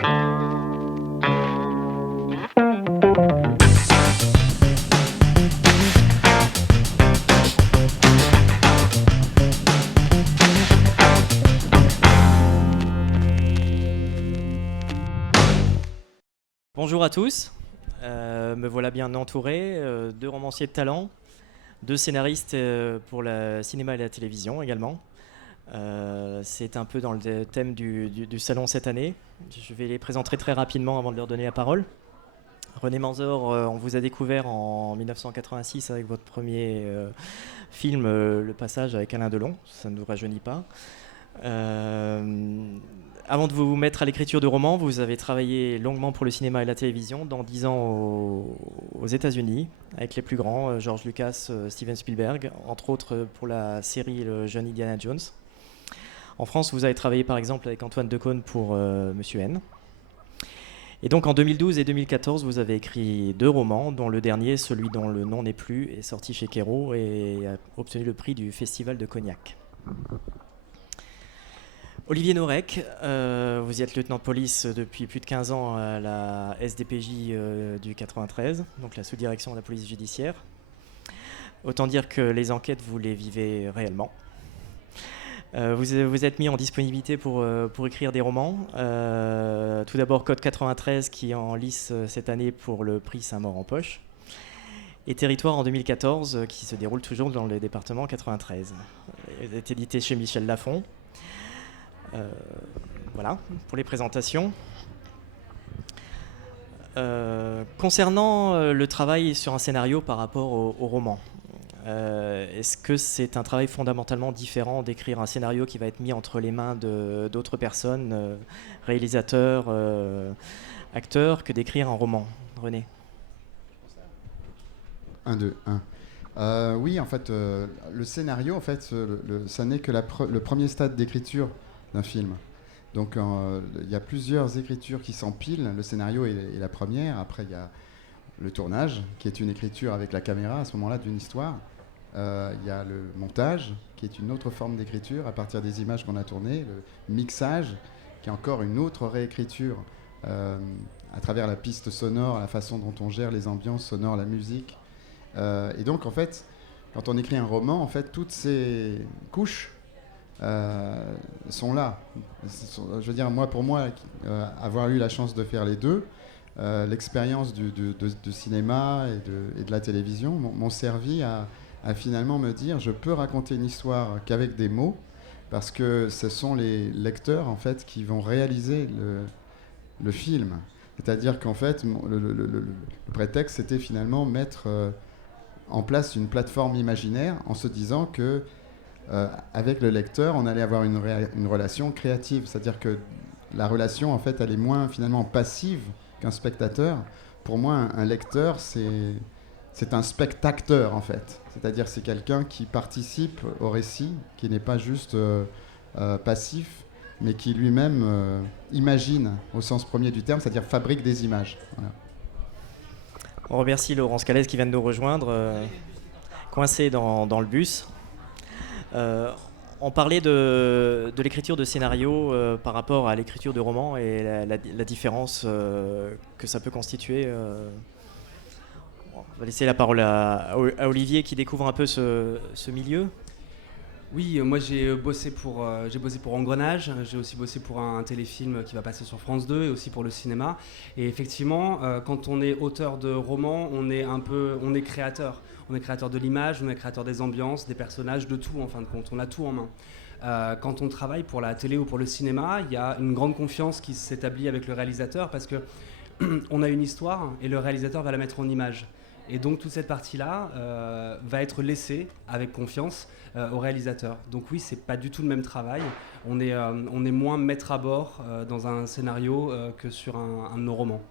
Bonjour à tous, me voilà bien entouré, deux romanciers de talent, deux scénaristes pour le cinéma et la télévision également. C'est un peu dans le thème du salon cette année. Je vais les présenter très rapidement avant de leur donner la parole. René Manzor, on vous a découvert en 1986 avec votre premier film, Le Passage avec Alain Delon, ça ne nous rajeunit pas. Avant de vous mettre à l'écriture de romans, vous avez travaillé longuement pour le cinéma et la télévision, dans 10 ans aux États-Unis, avec les plus grands, George Lucas, Steven Spielberg, entre autres pour la série Le Jeune Indiana Jones. En France, vous avez travaillé par exemple avec Antoine Decaune pour Monsieur N. Et donc en 2012 et 2014, vous avez écrit deux romans, dont le dernier, celui dont le nom n'est plus, est sorti chez Kero et a obtenu le prix du Festival de Cognac. Olivier Norek, vous êtes lieutenant de police depuis plus de 15 ans à la SDPJ du 93, donc la sous-direction de la police judiciaire. Autant dire que les enquêtes, vous les vivez réellement. Vous êtes mis en disponibilité pour écrire des romans. Tout d'abord Code 93 qui est en lice cette année pour le prix Saint-Maur en poche. Et Territoire en 2014 qui se déroule toujours dans le département 93. Il est édité chez Michel Lafon. Voilà pour les présentations. Concernant le travail sur un scénario par rapport au roman, est-ce que c'est un travail fondamentalement différent d'écrire un scénario qui va être mis entre les mains d'autres personnes, réalisateurs, acteurs, que d'écrire un roman? René? 1, 2, 1. Oui, en fait, le scénario, en fait, ça n'est que le premier stade d'écriture d'un film. Donc il y a plusieurs écritures qui s'empilent. Le scénario est la première. Après, il y a le tournage, qui est une écriture avec la caméra à ce moment-là d'une histoire. Il y a le montage, qui est une autre forme d'écriture à partir des images qu'on a tournées. Le mixage, qui est encore une autre réécriture à travers la piste sonore, la façon dont on gère les ambiances sonores, la musique. Et donc, en fait, quand on écrit un roman, en fait, toutes ces couches sont là. Je veux dire, pour moi, avoir eu la chance de faire les deux, l'expérience du cinéma et de la télévision m'ont servi à finalement me dire, je peux raconter une histoire qu'avec des mots, parce que ce sont les lecteurs en fait qui vont réaliser le film. C'est-à-dire qu'en fait, le prétexte, c'était finalement mettre en place une plateforme imaginaire en se disant que avec le lecteur, on allait avoir une relation créative. C'est-à-dire que la relation, en fait, elle est moins finalement passive qu'un spectateur. Pour moi, un lecteur, c'est un spectateur, en fait. C'est-à-dire c'est quelqu'un qui participe au récit, qui n'est pas juste passif, mais qui lui-même imagine au sens premier du terme, c'est-à-dire fabrique des images. Voilà. On remercie Laurence Calès qui vient de nous rejoindre, coincé dans le bus. On parlait de l'écriture de scénario par rapport à l'écriture de roman et la différence que ça peut constituer. On va laisser la parole à Olivier qui découvre un peu ce milieu. Oui, moi j'ai bossé pour Engrenage, j'ai aussi bossé pour un téléfilm qui va passer sur France 2 et aussi pour le cinéma. Et effectivement, quand on est auteur de roman, on est créateur. On est créateur de l'image, on est créateur des ambiances, des personnages, de tout en fin de compte. On a tout en main. Quand on travaille pour la télé ou pour le cinéma, il y a une grande confiance qui s'établit avec le réalisateur parce que on a une histoire et le réalisateur va la mettre en image. Et donc toute cette partie-là va être laissée avec confiance au réalisateur. Donc oui, c'est pas du tout le même travail. On est moins maître à bord dans un scénario que sur un de nos romans.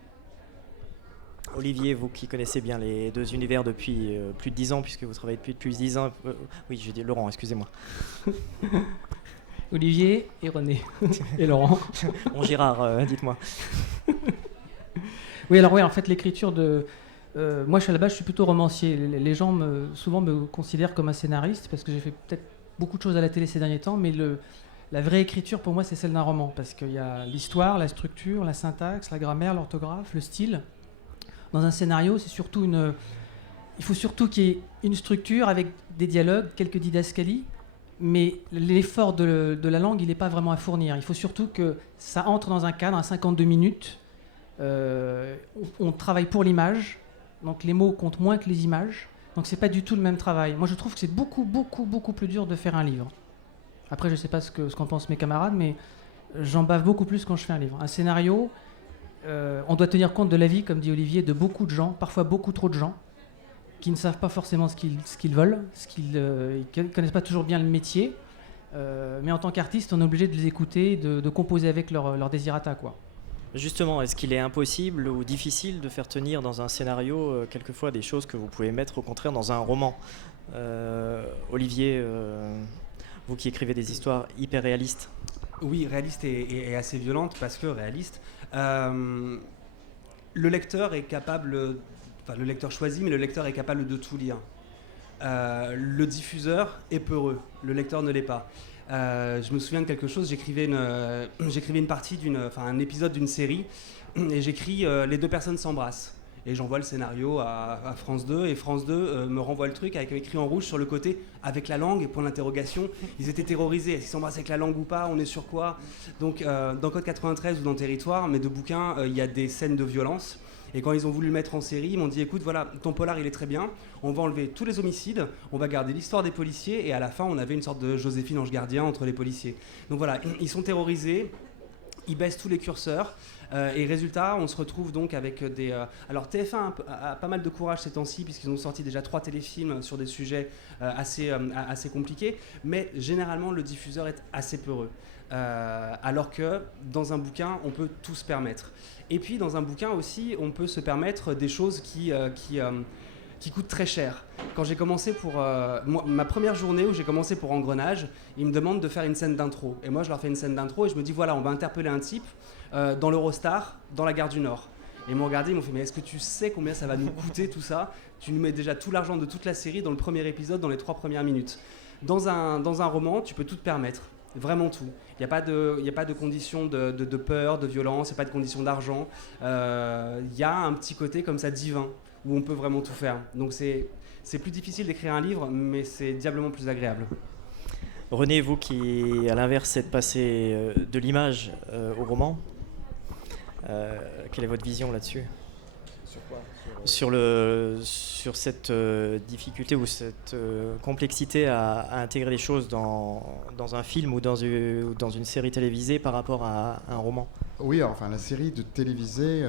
Olivier, vous qui connaissez bien les deux univers depuis plus de 10 ans, puisque vous travaillez depuis plus de 10 ans... oui, j'ai dit Laurent, excusez-moi. Olivier et René. Et Laurent. Bon, Gérard, dites-moi. Oui, alors oui, en fait, l'écriture de... moi, à la base, je suis plutôt romancier. Les gens souvent me considèrent comme un scénariste, parce que j'ai fait peut-être beaucoup de choses à la télé ces derniers temps, mais La vraie écriture, pour moi, c'est celle d'un roman, parce qu'il y a l'histoire, la structure, la syntaxe, la grammaire, l'orthographe, le style. Dans un scénario, il faut surtout qu'il y ait une structure avec des dialogues, quelques didascalies, mais l'effort de la langue, il n'est pas vraiment à fournir. Il faut surtout que ça entre dans un cadre à 52 minutes. On travaille pour l'image, donc les mots comptent moins que les images. Donc c'est pas du tout le même travail. Moi je trouve que c'est beaucoup, beaucoup, beaucoup plus dur de faire un livre. Après je sais pas ce qu'en pensent mes camarades, mais j'en bave beaucoup plus quand je fais un livre. Un scénario, on doit tenir compte de l'avis, comme dit Olivier, de beaucoup de gens, parfois beaucoup trop de gens, qui ne savent pas forcément ce qu'ils veulent, ils ne connaissent pas toujours bien le métier. Mais en tant qu'artiste, on est obligé de les écouter, de composer avec leur désirata, quoi. Justement, est-ce qu'il est impossible ou difficile de faire tenir dans un scénario quelquefois des choses que vous pouvez mettre au contraire dans un roman? Olivier, vous qui écrivez des histoires hyper réalistes. Oui, réaliste et assez violente, parce que réaliste. Le lecteur est capable, enfin le lecteur choisit, mais le lecteur est capable de tout lire. Le diffuseur est peureux, le lecteur ne l'est pas. Je me souviens de quelque chose, j'écrivais une partie un épisode d'une série, et j'écris les deux personnes s'embrassent. Et j'envoie le scénario à France 2, et France 2 me renvoie le truc avec écrit en rouge sur le côté avec la langue, et pour l'interrogation, ils étaient terrorisés. Est-ce qu'ils s'embrassent avec la langue ou pas? On est sur quoi? Donc dans Code 93 ou dans Territoire, mes deux bouquins, il y a des scènes de violence. Et quand ils ont voulu le mettre en série, ils m'ont dit écoute, voilà, ton polar il est très bien, on va enlever tous les homicides, on va garder l'histoire des policiers, et à la fin on avait une sorte de Joséphine Ange Gardien entre les policiers. Donc voilà, ils sont terrorisés, ils baissent tous les curseurs, et résultat, on se retrouve donc avec des... alors TF1 a pas mal de courage ces temps-ci, puisqu'ils ont sorti déjà 3 téléfilms sur des sujets assez compliqués, mais généralement le diffuseur est assez peureux. Alors que dans un bouquin, on peut tout se permettre. Et puis dans un bouquin aussi, on peut se permettre des choses qui coûtent très cher. Quand j'ai commencé ma première journée où j'ai commencé pour Engrenage, ils me demandent de faire une scène d'intro. Et moi, je leur fais une scène d'intro et je me dis, voilà, on va interpeller un type dans l'Eurostar, dans la gare du Nord. Et ils m'ont regardé, ils m'ont fait, mais est-ce que tu sais combien ça va nous coûter tout ça? Tu nous mets déjà tout l'argent de toute la série dans le premier épisode, dans les 3 premières minutes. Dans un roman, tu peux tout te permettre. Vraiment tout. Il n'y a pas de conditions de peur, de violence, il n'y a pas de conditions d'argent. Il y a un petit côté comme ça divin, où on peut vraiment tout faire. Donc c'est plus difficile d'écrire un livre, mais c'est diablement plus agréable. René, vous qui, à l'inverse, êtes passé de l'image au roman, quelle est votre vision là-dessus? Sur quoi? Sur cette difficulté ou cette complexité à intégrer les choses dans un film ou dans une série télévisée par rapport à un roman? Oui, enfin la série de télévisée,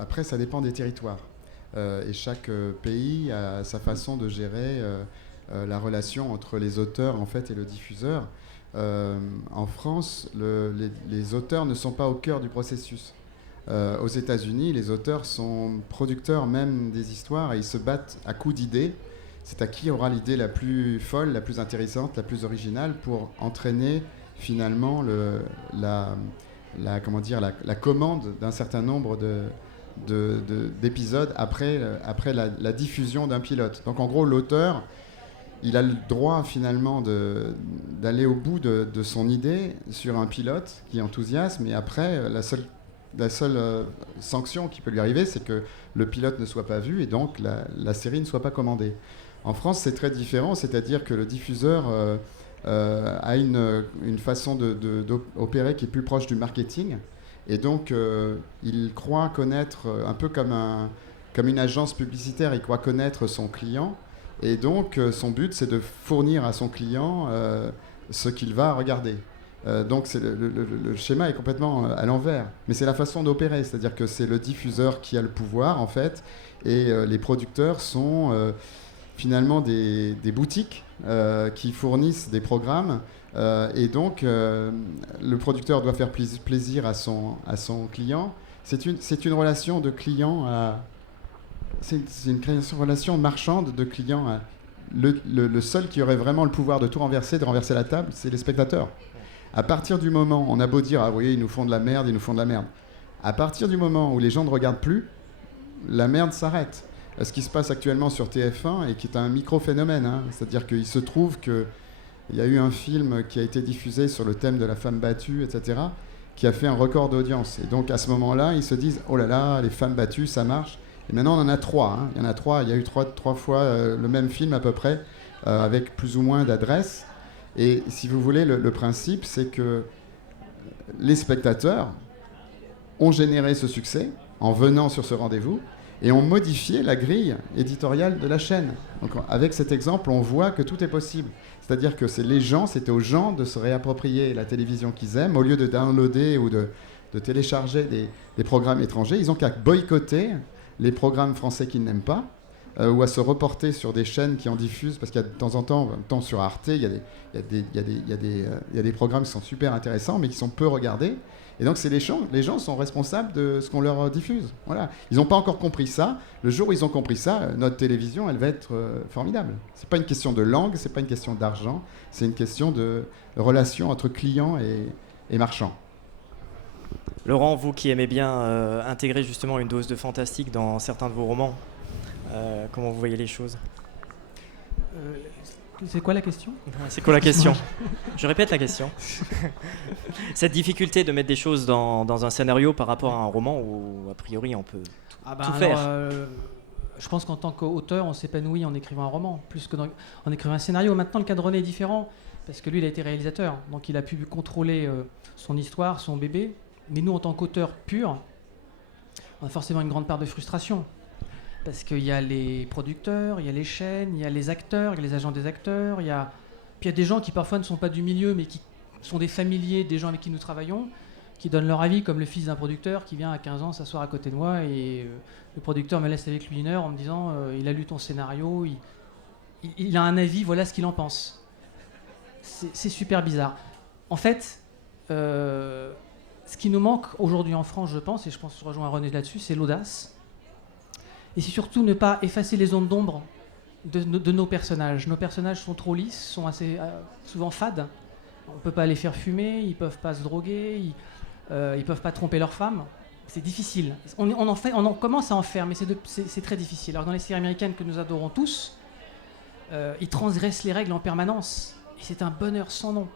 après ça dépend des territoires. Et chaque pays a sa façon de gérer la relation entre les auteurs en fait, et le diffuseur. En France, les auteurs ne sont pas au cœur du processus. Aux États-Unis, les auteurs sont producteurs même des histoires et ils se battent à coups d'idées. C'est à qui aura l'idée la plus folle, la plus intéressante, la plus originale pour entraîner finalement la commande d'un certain nombre d'épisodes après la diffusion d'un pilote. Donc en gros, l'auteur, il a le droit finalement d'aller au bout de son idée sur un pilote qui enthousiasme, et après la seule sanction qui peut lui arriver, c'est que le pilote ne soit pas vu et donc la série ne soit pas commandée. En France, c'est très différent, c'est-à-dire que le diffuseur a une façon d'opérer qui est plus proche du marketing, et donc il croit connaître, un peu comme une agence publicitaire, il croit connaître son client, et donc son but c'est de fournir à son client ce qu'il va regarder. Donc le schéma est complètement à l'envers, mais c'est la façon d'opérer, c'est-à-dire que c'est le diffuseur qui a le pouvoir en fait, et les producteurs sont finalement des boutiques qui fournissent des programmes, et donc le producteur doit faire plaisir à son client. C'est une relation de client à... C'est une relation marchande de client à... Le seul qui aurait vraiment le pouvoir de tout renverser, de renverser la table, c'est les spectateurs. À partir du moment, on a beau dire, ah oui, ils nous font de la merde, à partir du moment où les gens ne regardent plus, la merde s'arrête. Ce qui se passe actuellement sur TF1 et qui est un micro-phénomène, hein, c'est-à-dire qu'il se trouve que Il y a eu un film qui a été diffusé sur le thème de la femme battue, etc., qui a fait un record d'audience. Et donc à ce moment-là, ils se disent « Oh là là, les femmes battues, ça marche ». Et maintenant, on en a 3. Hein. Il y en a 3. Il y a eu trois fois le même film à peu près, avec plus ou moins d'adresses. Et si vous voulez, le principe, c'est que les spectateurs ont généré ce succès en venant sur ce rendez-vous et ont modifié la grille éditoriale de la chaîne. Donc avec cet exemple, on voit que tout est possible. C'est-à-dire que c'était aux gens de se réapproprier la télévision qu'ils aiment, au lieu de downloader ou de télécharger des programmes étrangers. Ils n'ont qu'à boycotter les programmes français qu'ils n'aiment pas, ou à se reporter sur des chaînes qui en diffusent, parce qu'il y a de temps en temps sur Arte, il y a des programmes qui sont super intéressants, mais qui sont peu regardés. Et donc les gens sont responsables de ce qu'on leur diffuse. Voilà. Ils n'ont pas encore compris ça. Le jour où ils ont compris ça, notre télévision, elle va être formidable. C'est pas une question de langue, c'est pas une question d'argent, c'est une question de relation entre clients et marchands. Laurent, vous qui aimez bien intégrer justement une dose de fantastique dans certains de vos romans, comment vous voyez les choses ? C'est quoi la question ? C'est quoi la question ? Je répète la question. Cette difficulté de mettre des choses dans un scénario par rapport à un roman où, a priori, on peut tout faire. Je pense qu'en tant qu'auteur, on s'épanouit en écrivant un roman, plus que en écrivant un scénario. Maintenant, le cas de René est différent, parce que lui, il a été réalisateur, donc il a pu contrôler son histoire, son bébé. Mais nous, en tant qu'auteur pur, on a forcément une grande part de frustration. Parce qu'il y a les producteurs, il y a les chaînes, il y a les acteurs, il y a les agents des acteurs, puis il y a des gens qui parfois ne sont pas du milieu, mais qui sont des familiers des gens avec qui nous travaillons, qui donnent leur avis, comme le fils d'un producteur qui vient à 15 ans s'asseoir à côté de moi, et le producteur me laisse avec lui 1 heure en me disant il a lu ton scénario, il a un avis, voilà ce qu'il en pense. C'est super bizarre. En fait, ce qui nous manque aujourd'hui en France, je pense, et je pense que je rejoins René là-dessus, c'est l'audace. Et c'est surtout ne pas effacer les zones d'ombre de nos personnages. Nos personnages sont trop lisses, sont assez souvent fades. On ne peut pas les faire fumer, ils ne peuvent pas se droguer, ils ne peuvent pas tromper leur femme. C'est difficile. On commence à en faire, mais c'est très difficile. Alors dans les séries américaines que nous adorons tous, ils transgressent les règles en permanence. Et c'est un bonheur sans nom.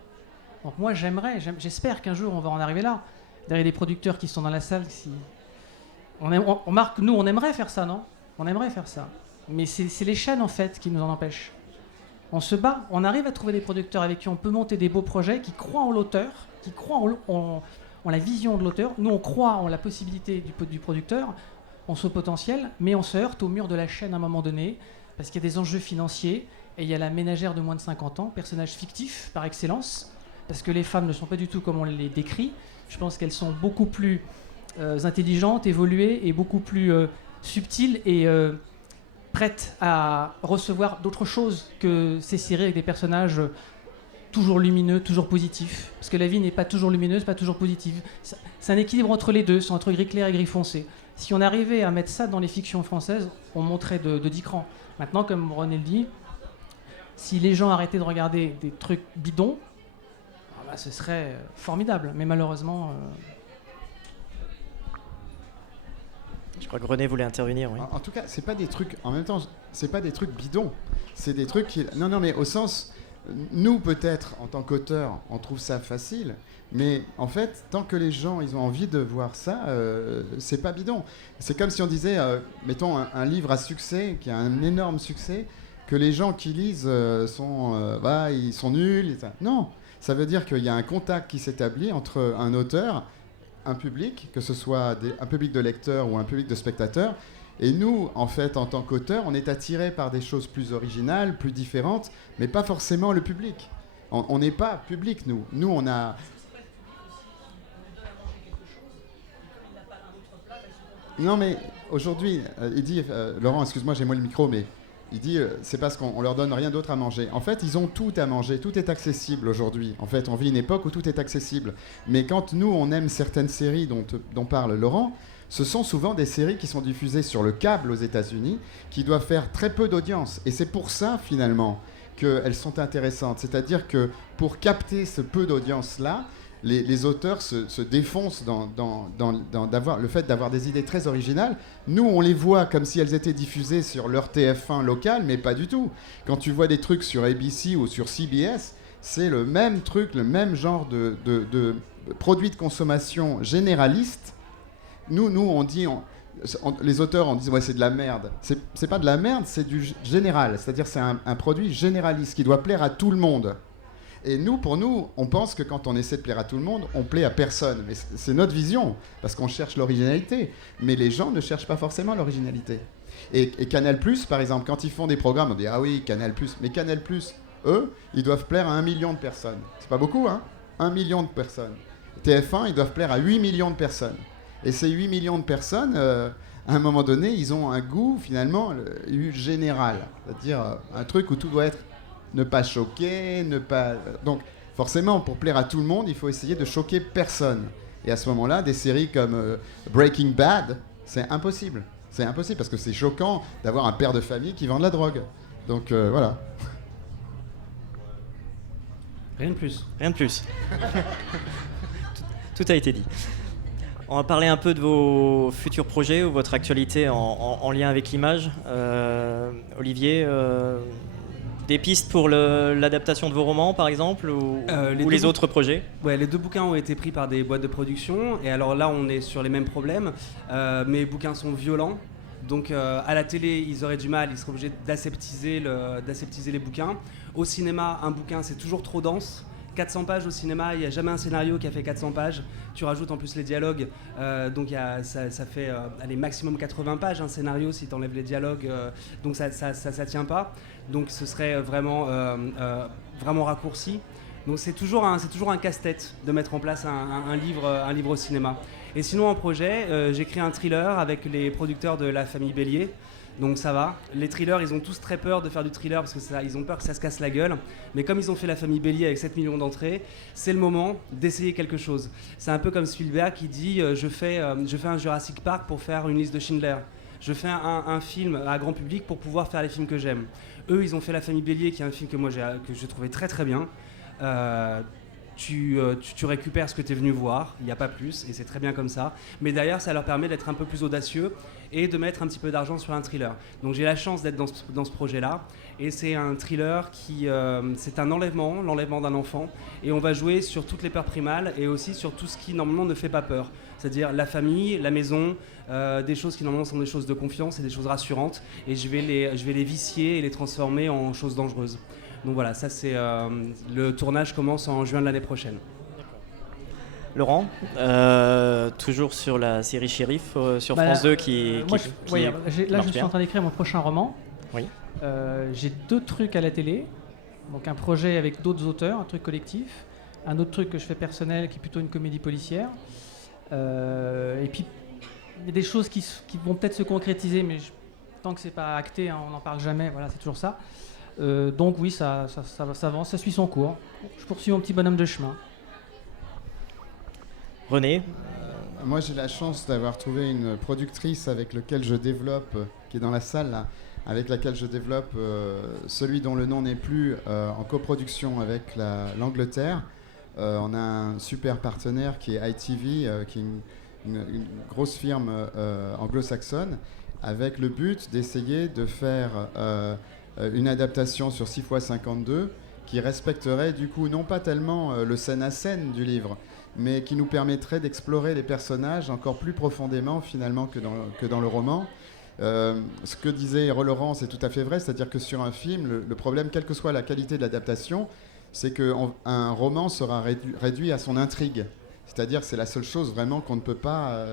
Donc moi j'espère qu'un jour on va en arriver là. Derrière les producteurs qui sont dans la salle, on marque, nous, on aimerait faire ça, non ? On aimerait faire ça. Mais c'est les chaînes, en fait, qui nous en empêchent. On se bat, on arrive à trouver des producteurs avec qui on peut monter des beaux projets, qui croient en l'auteur, qui croient en la vision de l'auteur. Nous, on croit en la possibilité du producteur, en son potentiel, mais on se heurte au mur de la chaîne à un moment donné, parce qu'il y a des enjeux financiers, et il y a la ménagère de moins de 50 ans, personnage fictif par excellence, parce que les femmes ne sont pas du tout comme on les décrit. Je pense qu'elles sont beaucoup plus intelligentes, évoluées et beaucoup plus subtiles et prêtes à recevoir d'autres choses que ces séries avec des personnages toujours lumineux, toujours positifs. Parce que la vie n'est pas toujours lumineuse, pas toujours positive. C'est un équilibre entre les deux, c'est entre gris clair et gris foncé. Si on arrivait à mettre ça dans les fictions françaises, on monterait de 10 crans. Maintenant, comme René le dit, si les gens arrêtaient de regarder des trucs bidons, ce serait formidable. Mais malheureusement... Je crois que René voulait intervenir, oui. En tout cas, c'est pas des trucs. En même temps, c'est pas des trucs bidons. C'est des trucs qui. Non, mais au sens. Nous, peut-être, en tant qu'auteurs, on trouve ça facile. Mais en fait, tant que les gens, ils ont envie de voir ça, c'est pas bidon. C'est comme si on disait, mettons, un livre à succès, qui a un énorme succès, que les gens qui lisent ils sont nuls. Non, ça veut dire qu'il y a un contact qui s'établit entre un auteur, un public, que ce soit un public de lecteurs ou un public de spectateurs. Et nous, en fait, en tant qu'auteurs, on est attirés par des choses plus originales, plus différentes, mais pas forcément le public. On n'est pas public, nous. Nous, on a... Non, mais aujourd'hui, il dit... Laurent, excuse-moi, j'ai moi le micro, mais... Il dit, c'est parce qu'on leur donne rien d'autre à manger. En fait, ils ont tout à manger, tout est accessible aujourd'hui. En fait, on vit une époque où tout est accessible. Mais quand nous, on aime certaines séries dont parle Laurent, ce sont souvent des séries qui sont diffusées sur le câble aux États-Unis, qui doivent faire très peu d'audience. Et c'est pour ça, finalement, qu'elles sont intéressantes. C'est-à-dire que pour capter ce peu d'audience-là, les auteurs se défoncent dans le fait d'avoir des idées très originales. Nous, on les voit comme si elles étaient diffusées sur leur TF1 local, mais pas du tout. Quand tu vois des trucs sur ABC ou sur CBS, c'est le même truc, le même genre de produit de consommation généraliste. Nous on dit, les auteurs, on dit ouais, c'est de la merde. C'est pas de la merde, c'est du général. C'est-à-dire c'est un produit généraliste qui doit plaire à tout le monde. Et pour nous, on pense que quand on essaie de plaire à tout le monde, on plaît à personne. Mais c'est notre vision, parce qu'on cherche l'originalité. Mais les gens ne cherchent pas forcément l'originalité. Et Canal+, par exemple, quand ils font des programmes, on dit ah oui, Canal+. Mais Canal+, eux, ils doivent plaire à 1 million de personnes. C'est pas beaucoup, hein ? 1 million de personnes. TF1, ils doivent plaire à 8 millions de personnes. Et ces 8 millions de personnes, à un moment donné, ils ont un goût, finalement, général. C'est-à-dire un truc où tout doit être ne pas choquer, ne pas... Donc, forcément, pour plaire à tout le monde, il faut essayer de choquer personne. Et à ce moment-là, des séries comme Breaking Bad, c'est impossible. C'est impossible, parce que c'est choquant d'avoir un père de famille qui vend de la drogue. Donc, voilà. Rien de plus. Rien de plus. Tout a été dit. On va parler un peu de vos futurs projets ou votre actualité en lien avec l'image. Olivier, des pistes pour l'adaptation de vos romans, par exemple, ou les autres projets ? Ouais, les 2 bouquins ont été pris par des boîtes de production, et alors là, on est sur les mêmes problèmes. Mes bouquins sont violents, donc à la télé, ils auraient du mal, ils seraient obligés d'aseptiser les bouquins. Au cinéma, un bouquin, c'est toujours trop dense. 400 pages au cinéma, il n'y a jamais un scénario qui a fait 400 pages. Tu rajoutes en plus les dialogues, donc ça fait maximum 80 pages un scénario si tu enlèves les dialogues, donc ça tient pas. Donc ce serait vraiment raccourci. Donc c'est toujours un casse-tête de mettre en place un livre au cinéma. Et sinon en projet, j'écris un thriller avec les producteurs de La Famille Bélier. Donc ça va. Les thrillers, ils ont tous très peur de faire du thriller parce que ils ont peur que ça se casse la gueule. Mais comme ils ont fait La Famille Bélier avec 7 millions d'entrées, c'est le moment d'essayer quelque chose. C'est un peu comme Spielberg qui dit je fais un Jurassic Park pour faire une liste de Schindler. Je fais un film à grand public pour pouvoir faire les films que j'aime. Eux, ils ont fait La Famille Bélier, qui est un film que j'ai trouvé très très bien. Tu récupères ce que tu es venu voir, il n'y a pas plus, et c'est très bien comme ça. Mais derrière, ça leur permet d'être un peu plus audacieux et de mettre un petit peu d'argent sur un thriller. Donc j'ai la chance d'être dans ce projet-là, et c'est un thriller c'est un l'enlèvement d'un enfant, et on va jouer sur toutes les peurs primales et aussi sur tout ce qui normalement ne fait pas peur. C'est-à-dire la famille, la maison, des choses qui normalement sont des choses de confiance et des choses rassurantes, et je vais les vicier et les transformer en choses dangereuses. Donc voilà, ça c'est le tournage commence en juin de l'année prochaine. Laurent, toujours sur la série Shérif sur France 2 qui je suis en train d'écrire mon prochain roman. Oui. J'ai 2 trucs à la télé, donc un projet avec d'autres auteurs, un truc collectif, un autre truc que je fais personnel qui est plutôt une comédie policière, et puis il y a des choses qui vont peut-être se concrétiser, mais tant que c'est pas acté, on n'en parle jamais, voilà, c'est toujours ça. Donc oui, ça avance, ça suit son cours. Je poursuis mon petit bonhomme de chemin. René, moi j'ai la chance d'avoir trouvé une productrice avec laquelle je développe, qui est dans la salle là, avec laquelle je développe celui dont le nom n'est plus, en coproduction avec l'Angleterre. On a un super partenaire qui est ITV, qui est une grosse firme anglo-saxonne, avec le but d'essayer de faire une adaptation sur 6x52 qui respecterait du coup non pas tellement le scène à scène du livre, mais qui nous permettrait d'explorer les personnages encore plus profondément finalement que dans le roman. Ce que disait Laurent, c'est tout à fait vrai, c'est-à-dire que sur un film, le problème, quelle que soit la qualité de l'adaptation, c'est qu'un roman sera réduit à son intrigue. C'est-à-dire que c'est la seule chose vraiment qu'on ne peut pas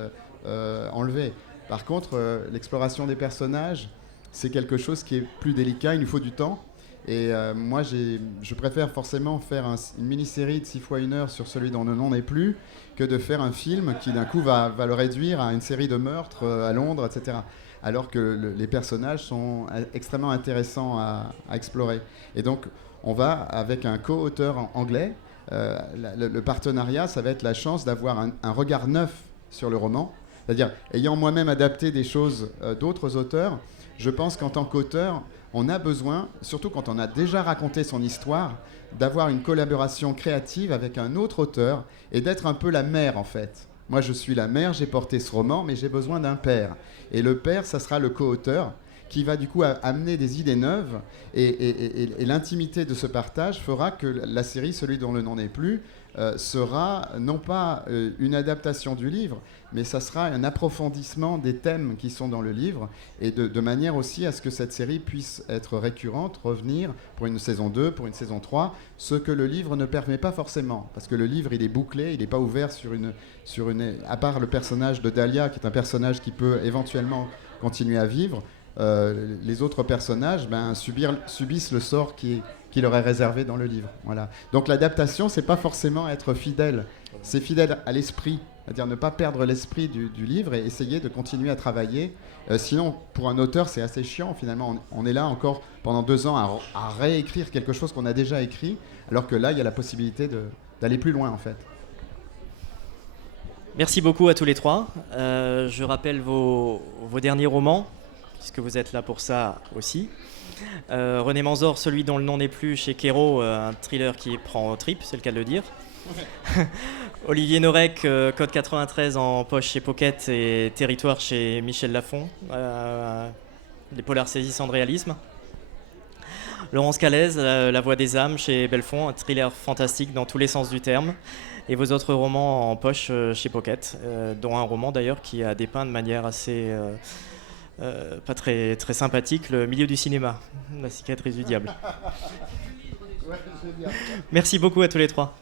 enlever. Par contre, l'exploration des personnages, c'est quelque chose qui est plus délicat, il nous faut du temps. Et moi, je préfère forcément faire une mini-série de 6 fois 1 heure sur celui dont le nom n'est plus, que de faire un film qui d'un coup va le réduire à une série de meurtres à Londres, etc. Alors que les personnages sont extrêmement intéressants à explorer. Et donc, on va avec un co-auteur anglais. Le partenariat, ça va être la chance d'avoir un regard neuf sur le roman. C'est-à-dire, ayant moi-même adapté des choses d'autres auteurs, je pense qu'en tant qu'auteur, on a besoin, surtout quand on a déjà raconté son histoire, d'avoir une collaboration créative avec un autre auteur et d'être un peu la mère en fait. Moi je suis la mère, j'ai porté ce roman, mais j'ai besoin d'un père. Et le père, ça sera le co-auteur. qui va du coup amener des idées neuves, et l'intimité de ce partage fera que la série Celui dont le nom n'est plus sera non pas une adaptation du livre, mais ça sera un approfondissement des thèmes qui sont dans le livre, et de manière aussi à ce que cette série puisse être récurrente, revenir pour une saison 2, pour une saison 3, ce que le livre ne permet pas forcément, parce que le livre il est bouclé, il n'est pas ouvert sur une à part le personnage de Dahlia, qui est un personnage qui peut éventuellement continuer à vivre, les autres personnages subissent le sort qui leur est réservé dans le livre. Voilà. Donc l'adaptation, c'est pas forcément être fidèle, c'est fidèle à l'esprit, c'est-à-dire ne pas perdre l'esprit du livre et essayer de continuer à travailler. Sinon, pour un auteur, c'est assez chiant finalement. On est là encore pendant 2 ans à réécrire quelque chose qu'on a déjà écrit, alors que là, il y a la possibilité d'aller plus loin en fait. Merci beaucoup à tous les trois. Je rappelle vos derniers romans, puisque vous êtes là pour ça aussi. René Manzor, Celui dont le nom n'est plus, chez Kero, un thriller qui prend aux tripes, c'est le cas de le dire. Olivier Norek, Code 93 en poche chez Pocket et Territoire chez Michel Lafon, des polars saisissants de réalisme. Laurence Calez, La Voix des âmes chez Belfond, un thriller fantastique dans tous les sens du terme. Et vos autres romans en poche chez Pocket, dont un roman d'ailleurs qui a dépeint de manière assez pas très, très sympathique le milieu du cinéma, La cicatrice du diable. Merci beaucoup à tous les trois.